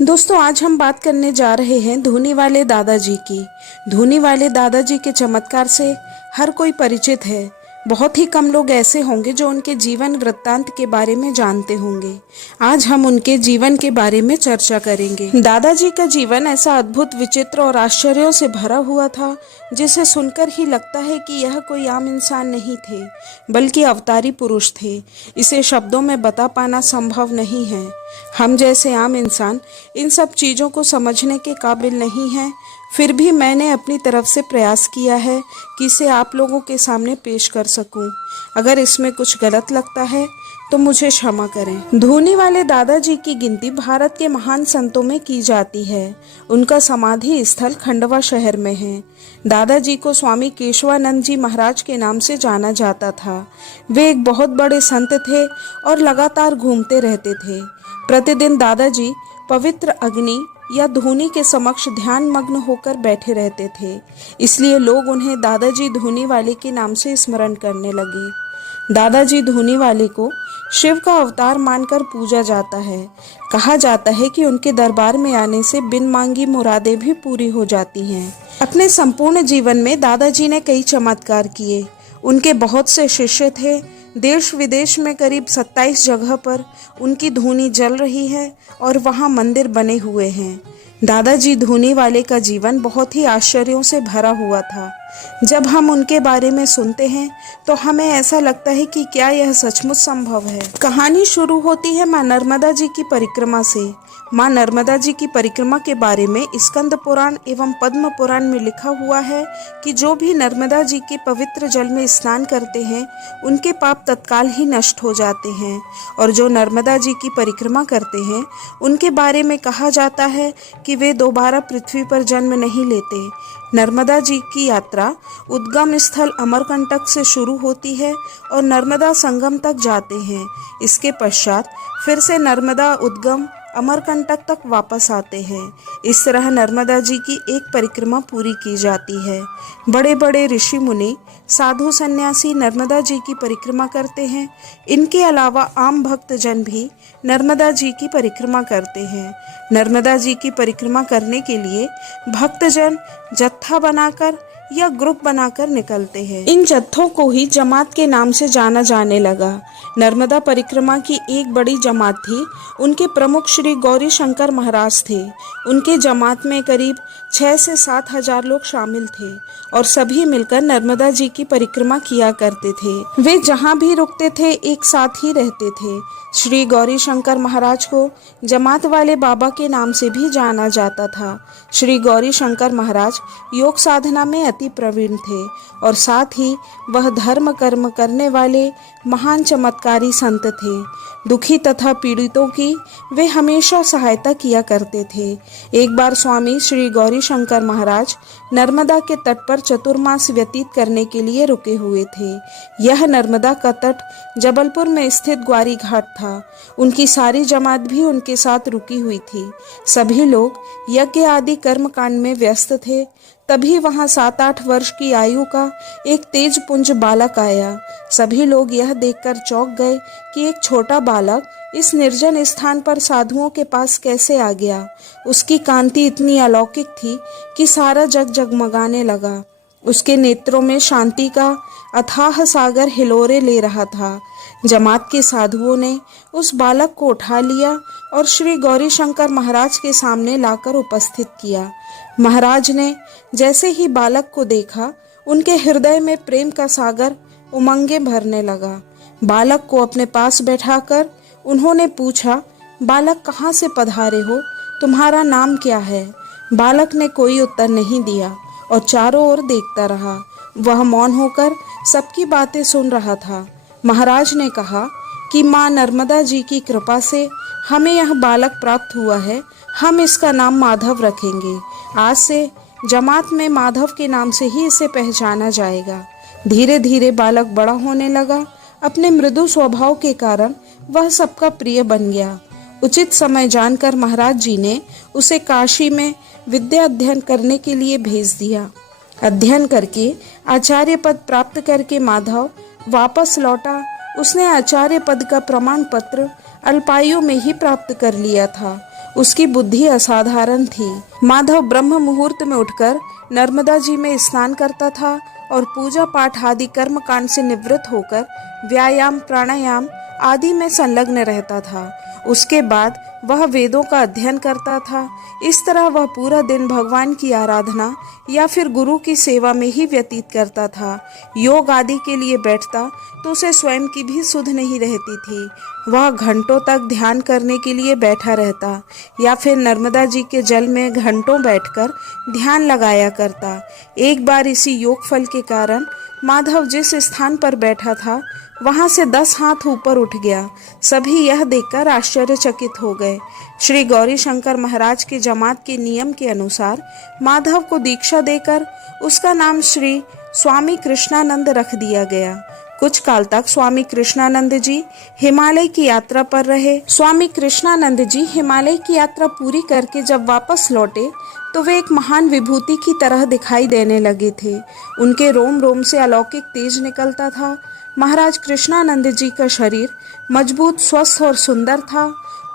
दोस्तों, आज हम बात करने जा रहे हैं धूनी वाले दादाजी की। धूनी वाले दादाजी के चमत्कार से हर कोई परिचित है। बहुत ही कम लोग ऐसे होंगे जो उनके जीवन वृत्तांत के बारे में जानते होंगे। आज हम उनके जीवन के बारे में चर्चा करेंगे। दादाजी का जीवन ऐसा अद्भुत, विचित्र और आश्चर्यों से भरा हुआ था जिसे सुनकर ही लगता है कि यह कोई आम इंसान नहीं थे, बल्कि अवतारी पुरुष थे। इसे शब्दों में बता पाना संभव नहीं है। हम जैसे आम इंसान इन सब चीज़ों को समझने के काबिल नहीं हैं। फिर भी मैंने अपनी तरफ से प्रयास किया है कि इसे आप लोगों के सामने पेश कर सकूं। अगर इसमें कुछ गलत लगता है तो मुझे क्षमा करें। धूनी वाले दादाजी की गिनती भारत के महान संतों में की जाती है। उनका समाधि स्थल खंडवा शहर में है। दादाजी को स्वामी केशवानंद जी महाराज के नाम से जाना जाता था। वे एक बहुत बड़े संत थे और लगातार घूमते रहते थे। प्रतिदिन दादाजी पवित्र अग्नि या धूनी के समक्ष ध्यान मग्न होकर बैठे रहते थे। इसलिए लोग उन्हें दादाजी धूनी वाले के नाम से स्मरण करने लगे। दादाजी धूनी वाले को शिव का अवतार मानकर पूजा जाता है। कहा जाता है कि उनके दरबार में आने से बिन मांगी मुरादें भी पूरी हो जाती हैं। अपने संपूर्ण जीवन में दादाजी ने कई चमत्कार किए। उनके बहुत से शिष्य थे। देश विदेश में करीब 27 जगह पर उनकी धूनी जल रही है और वहाँ मंदिर बने हुए हैं। दादाजी धूनी वाले का जीवन बहुत ही आश्चर्यों से भरा हुआ था। जब हम उनके बारे में सुनते हैं तो हमें ऐसा लगता है कि क्या यह सचमुच संभव है। कहानी शुरू होती है माँ नर्मदा जी की परिक्रमा से। माँ नर्मदा जी की परिक्रमा के बारे में स्कंद पुराण एवं पद्म पुराण में लिखा हुआ है कि जो भी नर्मदा जी के पवित्र जल में स्नान करते हैं उनके पाप तत्काल ही नष्ट हो जाते हैं, और जो नर्मदा जी की परिक्रमा करते हैं उनके बारे में कहा जाता है कि वे दोबारा पृथ्वी पर जन्म नहीं लेते। नर्मदा जी की यात्रा उद्गम स्थल अमरकंटक से शुरू होती है और नर्मदा संगम तक जाते हैं। इसके पश्चात फिर से नर्मदा उद्गम अमरकंटक तक वापस आते हैं। इस तरह नर्मदा जी की एक परिक्रमा पूरी की जाती है। बड़े बड़े ऋषि मुनि, साधु सन्यासी नर्मदा जी की परिक्रमा करते हैं। इनके अलावा आम भक्त जन भी नर्मदा जी की परिक्रमा करते हैं। नर्मदा जी की परिक्रमा करने के लिए भक्तजन जत्था बनाकर या ग्रुप बनाकर निकलते हैं। इन जत्थों को ही जमात के नाम से जाना जाने लगा। नर्मदा परिक्रमा की एक बड़ी जमात थी। उनके प्रमुख श्री गौरी शंकर महाराज थे। उनके जमात में करीब 6 से 7 हजार लोग शामिल थे और सभी मिलकर नर्मदा जी की परिक्रमा किया करते थे। वे जहाँ भी रुकते थे एक साथ ही रहते थे। श्री गौरी शंकर महाराज को जमात वाले बाबा के नाम से भी जाना जाता था। श्री गौरी शंकर महाराज योग साधना में अति प्रवीण थे और साथ ही वह धर्म कर्म करने वाले महान चमत्कारी संत थे। दुखी तथा पीड़ितों की वे हमेशा सहायता किया करते थे। एक बार स्वामी श्री गौरी शंकर महाराज नर्मदा के तट पर चतुर्मास व्यतीत करने के लिए रुके हुए थे। यह नर्मदा का तट जबलपुर में स्थित ग्वारी घाट था। उनकी सारी जमात भी उनके साथ रुकी हुई थी। सभी लोग यज्ञ आदि कर्म कांड में व्यस्त थे। तभी वहां 7-8 वर्ष की आयु का एक तेज पुंज बालक आया। सभी लोग यह देखकर चौंक गए कि एक छोटा बालक इस निर्जन स्थान पर साधुओं के पास कैसे आ गया। उसकी कांति इतनी अलौकिक थी कि सारा जग जगमगाने लगा। उसके नेत्रों में शांति का अथाह सागर हिलोरे ले रहा था। जमात के साधुओं ने उस बालक को उठा लिया और श्री गौरी शंकर महाराज के सामने लाकर उपस्थित किया। महाराज ने जैसे ही बालक को देखा, उनके हृदय में प्रेम का सागर उमंगे भरने लगा। बालक को अपने पास बैठाकर उन्होंने पूछा, बालक कहाँ से पधारे हो? तुम्हारा नाम क्या है? बालक ने कोई उत्तर नहीं दिया और चारों ओर देखता रहा। वह मौन होकर सबकी बातें सुन रहा था। महाराज ने कहा कि माँ नर्मदा जी की कृपा से हमें यह बालक प्राप्त हुआ है। हम इसका नाम माधव रखेंगे। आज से जमात में माधव के नाम से ही इसे पहचाना जाएगा। धीरे धीरे बालक बड़ा होने लगा। अपने मृदु स्वभाव के कारण वह सबका प्रिय बन गया। उचित समय जानकर महाराज जी ने उसे काशी में विद्या अध्ययन करने के लिए भेज दिया। अध्ययन करके आचार्य पद प्राप्त करके माधव वापस लौटा। उसने आचार्य पद का प्रमाण पत्र अल्पायु में ही प्राप्त कर लिया था उसकी बुद्धि असाधारण थी। माधव ब्रह्म मुहूर्त में उठकर नर्मदा जी में स्नान करता था और पूजा पाठ आदि कर्म कांड से निवृत्त होकर व्यायाम प्राणायाम आदि में संलग्न रहता था। उसके बाद वह वेदों का अध्ययन करता था। इस तरह वह पूरा दिन भगवान की आराधना या फिर गुरु की सेवा में ही व्यतीत करता था। योग आदि के लिए बैठता तो उसे स्वयं की भी सुध नहीं रहती थी। वह घंटों तक ध्यान करने के लिए बैठा रहता या फिर नर्मदा जी के जल में घंटों बैठकर ध्यान लगाया करता। एक बार इसी योग फल के कारण माधव जिस स्थान पर बैठा था वहां से 10 हाथ ऊपर उठ गया। सभी यह देखकर आश्चर्यचकित हो गए। श्री गौरी शंकर महाराज के जमात के नियम के अनुसार माधव को दीक्षा देकर उसका नाम श्री स्वामी कृष्णानंद रख दिया गया। कुछ काल तक स्वामी कृष्णानंद जी हिमालय की यात्रा पर रहे। स्वामी कृष्णानंद जी हिमालय की यात्रा पूरी करके जब वापस लौटे तो वे एक महान विभूति की तरह दिखाई देने लगे थे। उनके रोम रोम से अलौकिक तेज निकलता था। महाराज कृष्णानंद जी का शरीर मजबूत, स्वस्थ और सुंदर था।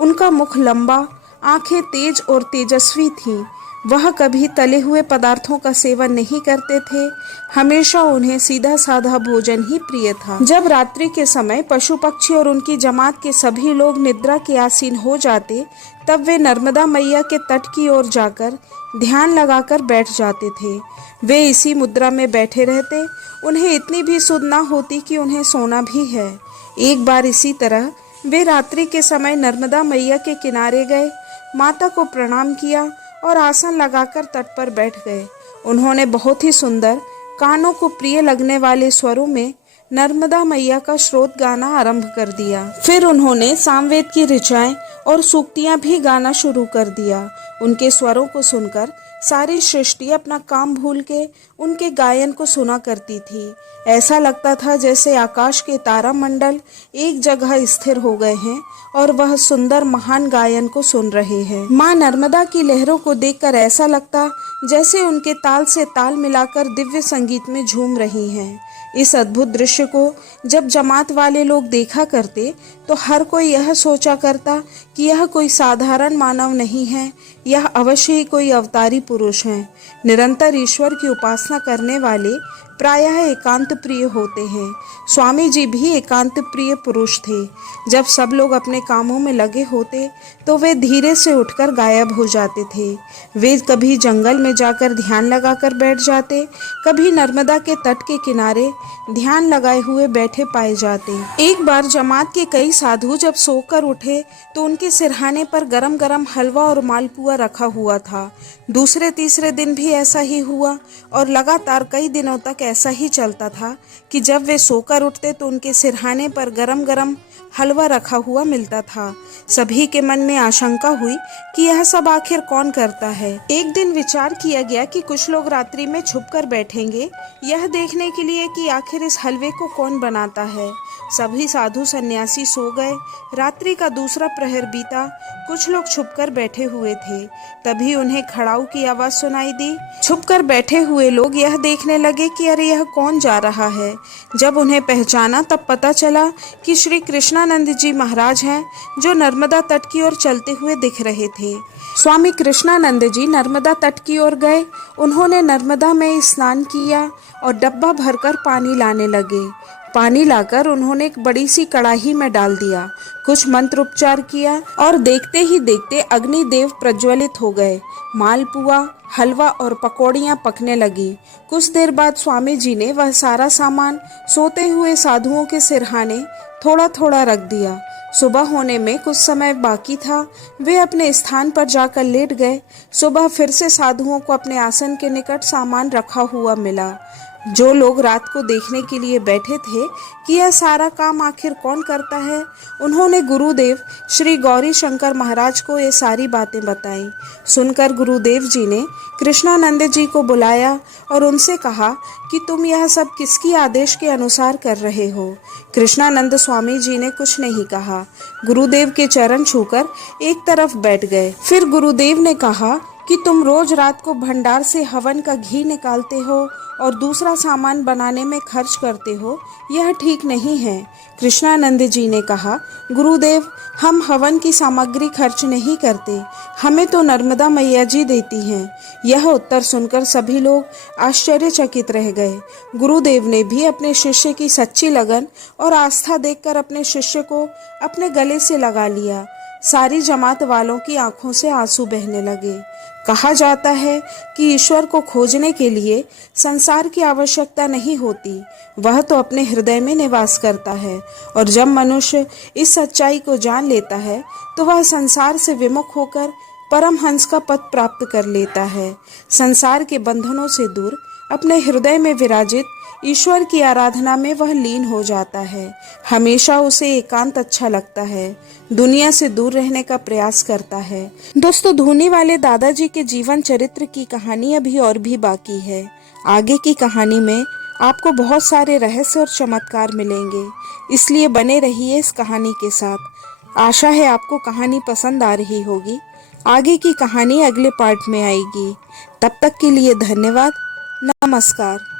उनका मुख लंबा, आंखें तेज और तेजस्वी थीं। वह कभी तले हुए पदार्थों का सेवन नहीं करते थे। हमेशा उन्हें सीधा साधा भोजन ही प्रिय था। जब रात्रि के समय पशु पक्षी और उनकी जमात के सभी लोग निद्रा के आसीन हो जाते तब वे नर्मदा मैया के तट की ओर जाकर ध्यान लगाकर बैठ जाते थे। वे इसी मुद्रा में बैठे रहते। उन्हें इतनी भी सुध न होती कि उन्हें सोना भी है। एक बार इसी तरह वे रात्रि के समय नर्मदा मैया के किनारे गए, माता को प्रणाम किया और आसन लगाकर तट पर बैठ गए। उन्होंने बहुत ही सुंदर, कानों को प्रिय लगने वाले स्वरों में नर्मदा मैया का श्रोत गाना आरंभ कर दिया। फिर उन्होंने सामवेद की ऋचाएं और सूक्तियां भी गाना शुरू कर दिया। उनके स्वरों को सुनकर सारी सृष्टि अपना काम भूल के उनके गायन को सुना करती थी। ऐसा लगता था जैसे आकाश के तारा मंडल एक जगह स्थिर हो गए हैं और वह सुंदर महान गायन को सुन रहे हैं। माँ नर्मदा की लहरों को देखकर ऐसा लगता जैसे उनके ताल से ताल मिलाकर दिव्य संगीत में झूम रही हैं। इस अद्भुत दृश्य को जब जमात वाले लोग देखा करते तो हर कोई यह सोचा करता कि यह कोई साधारण मानव नहीं है, यह अवश्य ही कोई अवतारी पुरुष हैं। निरंतर ईश्वर की उपासना करने वाले प्रायः एकांत प्रिय होते हैं। स्वामी जी भी एकांत प्रिय पुरुष थे। जब सब लोग अपने कामों में लगे होते तो वे धीरे से उठकर गायब हो जाते थे। वे कभी जंगल में जाकर ध्यान लगाकर बैठ जाते, कभी नर्मदा के तट के किनारे ध्यान लगाए हुए बैठे पाए जाते। एक बार जमात के कई साधु जब सोकर उठे तो उनके सिरहाने पर गरम गरम हलवा और मालपुआ रखा हुआ था। दूसरे तीसरे दिन भी ऐसा ही हुआ और लगातार कई दिनों तक ऐसा ही चलता था कि जब वे सोकर उठते तो उनके सिरहाने पर गरम गरम हलवा रखा हुआ मिलता था। सभी के मन में आशंका हुई कि यह सब आखिर कौन करता है। एक दिन विचार किया गया कि कुछ लोग रात्रि में छुपकर बैठेंगे यह देखने के लिए कि आखिर इस हलवे को कौन बनाता है। सभी साधु सन्यासी सो गए। रात्रि का दूसरा प्रहर बीता। कुछ लोग छुपकर बैठे हुए थे। तभी उन्हें खड़ाऊ की आवाज सुनाई दी। छुपकर बैठे हुए लोग यह देखने लगे कि अरे यह कौन जा रहा है। जब उन्हें पहचाना तब पता चला कि श्री कृष्णानंद जी महाराज हैं जो नर्मदा तट की ओर चलते हुए दिख रहे थे। स्वामी कृष्णानंद जी नर्मदा तट की ओर गए। उन्होंने नर्मदा में स्नान किया और डब्बा भरकर पानी लाने लगे। पानी लाकर उन्होंने एक बड़ी सी कड़ाही में डाल दिया, कुछ मंत्रोच्चार किया और देखते ही देखते अग्निदेव प्रज्वलित हो गए। मालपुआ, हलवा और पकौड़ियाँ पकने लगी। कुछ देर बाद स्वामी जी ने वह सारा सामान सोते हुए साधुओं के सिरहाने थोड़ा थोड़ा रख दिया। सुबह होने में कुछ समय बाकी था। वे अपने स्थान पर जाकर लेट गए। सुबह फिर से साधुओं को अपने आसन के निकट सामान रखा हुआ मिला। जो लोग रात को देखने के लिए बैठे थे कि यह सारा काम आखिर कौन करता है, उन्होंने गुरुदेव श्री गौरी शंकर महाराज को ये सारी बातें बताईं। सुनकर गुरुदेव जी ने कृष्णानंद जी को बुलाया और उनसे कहा कि तुम यह सब किसकी आदेश के अनुसार कर रहे हो। कृष्णानंद स्वामी जी ने कुछ नहीं कहा। गुरुदेव के चरण छूकर एक तरफ बैठ गए। फिर गुरुदेव ने कहा कि तुम रोज रात को भंडार से हवन का घी निकालते हो और दूसरा सामान बनाने में खर्च करते हो, यह ठीक नहीं है। कृष्णानंद जी ने कहा, गुरुदेव, हम हवन की सामग्री खर्च नहीं करते, हमें तो नर्मदा मैया जी देती हैं। यह उत्तर सुनकर सभी लोग आश्चर्यचकित रह गए। गुरुदेव ने भी अपने शिष्य की सच्ची लगन और आस्था देखकर अपने शिष्य को अपने गले से लगा लिया। सारी जमात वालों की आंखों से आंसू बहने लगे। कहा जाता है कि ईश्वर को खोजने के लिए संसार की आवश्यकता नहीं होती, वह तो अपने हृदय में निवास करता है। और जब मनुष्य इस सच्चाई को जान लेता है तो वह संसार से विमुख होकर परमहंस का पद प्राप्त कर लेता है। संसार के बंधनों से दूर अपने हृदय में विराजित ईश्वर की आराधना में वह लीन हो जाता है। हमेशा उसे एकांत अच्छा लगता है, दुनिया से दूर रहने का प्रयास करता है। दोस्तों, धूनी वाले दादाजी के जीवन चरित्र की कहानी अभी और भी बाकी है। आगे की कहानी में आपको बहुत सारे रहस्य और चमत्कार मिलेंगे, इसलिए बने रहिए इस कहानी के साथ। आशा है आपको कहानी पसंद आ रही होगी। आगे की कहानी अगले पार्ट में आएगी। तब तक के लिए धन्यवाद। नमस्कार।